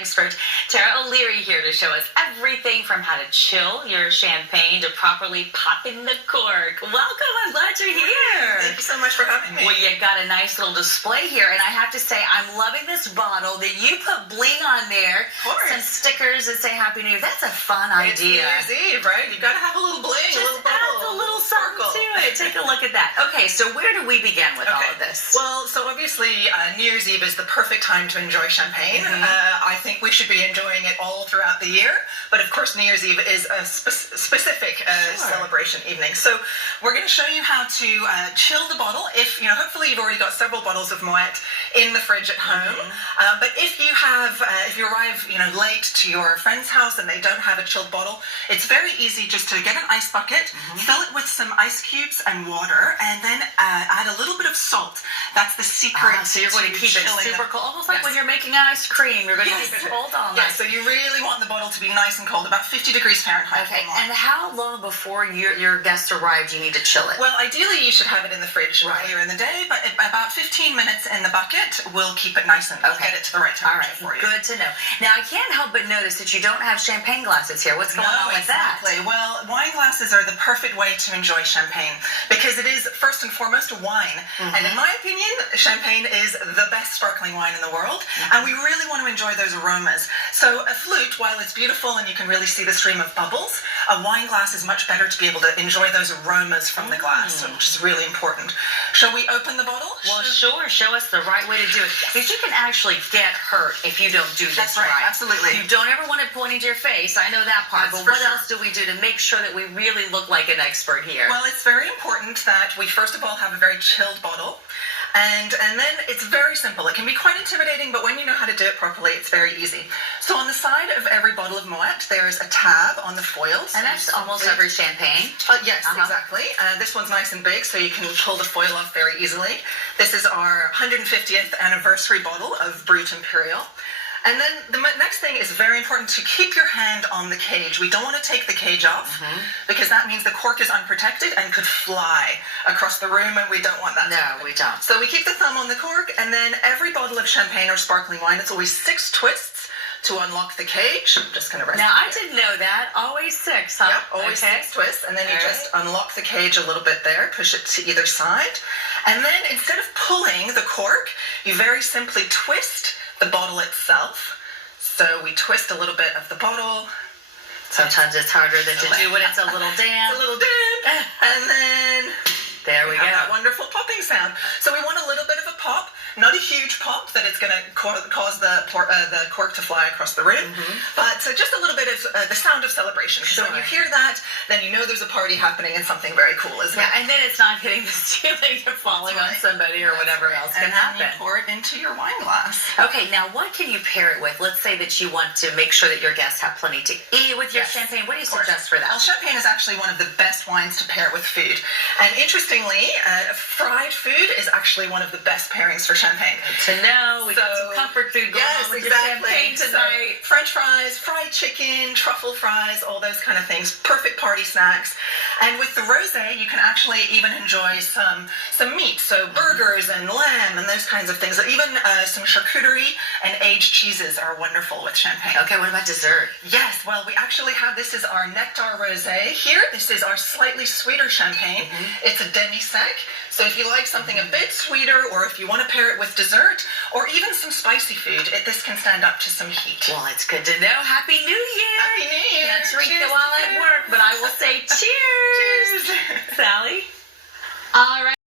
Expert Tara O'Leary here to show us everything from how to chill your champagne to properly popping the cork. Welcome, I'm glad you're here. Thank you so much for having me. Well, you got a nice little display here, and I have to say, I'm loving this bottle that you put bling on there. Of course. Some stickers that say Happy New Year. That's a fun It's New idea. Year's Eve, right? You got to have a little bling, Just a little bubble, adds a little something sparkle. to it. Take a look at that. Okay, so where do we begin with all of this? Well, so obviously New Year's Eve is the perfect time to enjoy champagne. I think we should be enjoying it all throughout the year, but of course New Year's Eve is a specific celebration evening. So we're going to show you how to chill the bottle. If hopefully you've already got several bottles of Moet in the fridge at home. But if you arrive late to your friend's house and they don't have a chilled bottle, it's very easy just to get an ice bucket, fill it with some ice cubes and water, and then add a little bit of salt. That's the secret. So you're going to keep it super cold, almost like when you're making ice cream. You're going to keep it cold all night. Yeah, so you really want the bottle to be nice and cold, about 50 degrees Fahrenheit. Okay, and how long before your guest arrived do you need to chill it? Well, ideally you should have it in the fridge earlier in the day, but about 15 minutes in the bucket will keep it nice and get it to the right temperature for you. Good to know. Now, I can't help but notice that you don't have champagne glasses here. What's going on with that? Well, wine glasses are the perfect way to enjoy champagne because it is, first and foremost, wine. And in my opinion, champagne is the best sparkling wine in the world, and we really want to enjoy those aromas. So a flute, while it's beautiful and you can really see the stream of bubbles, a wine glass is much better to be able to enjoy those aromas from the glass, which is really important. Shall we open the bottle? Well, sure. Show us the right way to do it. Because you can actually get hurt if you don't do this That's right. Absolutely. You don't ever want it pointing to your face. I know that part. But what else do we do to make sure that we really look like an expert here? Well, it's very important that we first of all have a very chilled bottle. And then it's very simple. It can be quite intimidating, but when you know how to do it properly, it's very easy. So on the side of every bottle of Moet, there's a tab on the foil. And that's almost every champagne. Yes, exactly. This one's nice and big, so you can pull the foil off very easily. This is our 150th anniversary bottle of Brut Imperial. And then the next thing is very important to keep your hand on the cage. We don't want to take the cage off because that means the cork is unprotected and could fly across the room, and we don't want that. No, we don't. So we keep the thumb on the cork, and then every bottle of champagne or sparkling wine, it's always 6 twists to unlock the cage. I'm just going to rest. Now, I didn't know that. Always 6, huh? Yep, always 6 twists, and then you just unlock the cage a little bit there, push it to either side, and then instead of pulling the cork, you very simply twist the bottle itself. So we twist a little bit of the bottle. Sometimes it's harder than to do when it's a little damp. It's a little damp. And then there we go. That wonderful popping sound. So we want a little bit of a pop, not a huge pop that it's going to cause the cork to fly across the room, but just a little bit of the sound of celebration. So when you hear that, then you know there's a party happening and something very cool, isn't it? Yeah, and then it's not hitting the ceiling or falling on somebody or whatever else can happen. And you pour it into your wine glass. Okay, now what can you pair it with? Let's say that you want to make sure that your guests have plenty to eat with your champagne. What do you suggest for that? Well, champagne is actually one of the best wines to pair with food. And interestingly, fried food is actually one of the best pairings for champagne. Good to know. We got some comfort food going on with your champagne tonight. So, French fries, fried chicken, truffle fries, all those kind of things. Perfect party snacks. And with the rosé, you can actually even enjoy some meat. So burgers and lamb and those kinds of things. Even some charcuterie and aged cheeses are wonderful with champagne. Okay, what about dessert? Yes, well, we actually have, this is our Nectar Rosé here. This is our slightly sweeter champagne. It's a demi-sec. So if you like something a bit sweeter, or if you want to pair it with dessert, or even some spicy food, this can stand up to some heat. Well, it's good to know. Happy New Year! Happy New Year! Can't drink it while at work, but I will say cheers! Cheers! Sally? All right.